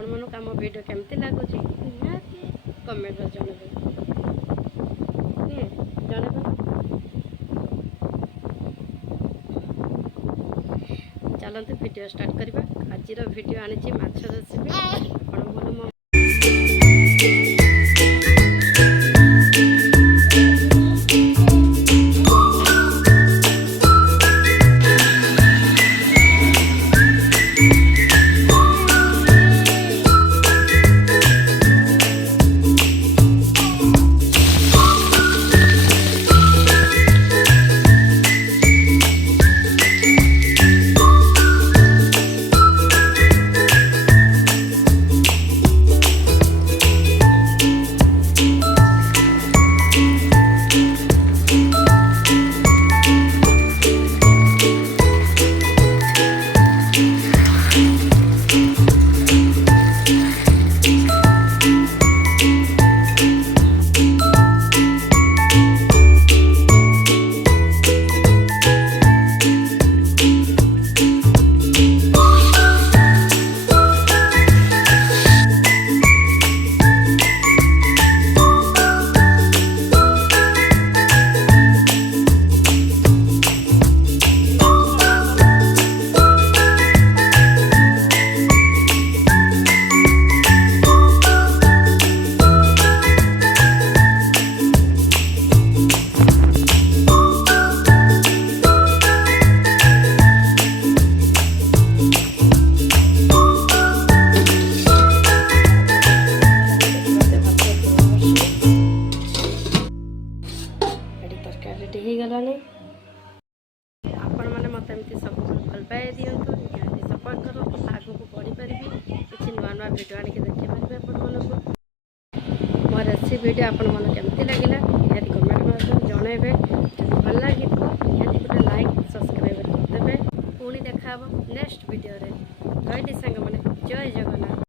आपण मानक आम वीडियो केमती लगुच निहाती कमेंट जनइबे जनइबे। चलते वीडियो स्टार्ट करवा। आज वीडियो आनी माछ रेसिपी आपण मन रेडी हो गलानी। आपण मैंने मत एमती सब भल पाए दिंतु निहाती सपोर्ट करो आगू को बढ़ी पारि किसी नुआ नुआ वीडियो आने देखी पारे मोर रेसिपी वीडियो आपण मन केमती लगिला निहाती कमेंट में जनइबे। भल लगी निहाती गोटे लाइक सब्सक्राइब करदेवे। पुणी देखा नेक्स्ट वीडियो रे। रही सांग मैंने जय जगन्नाथ।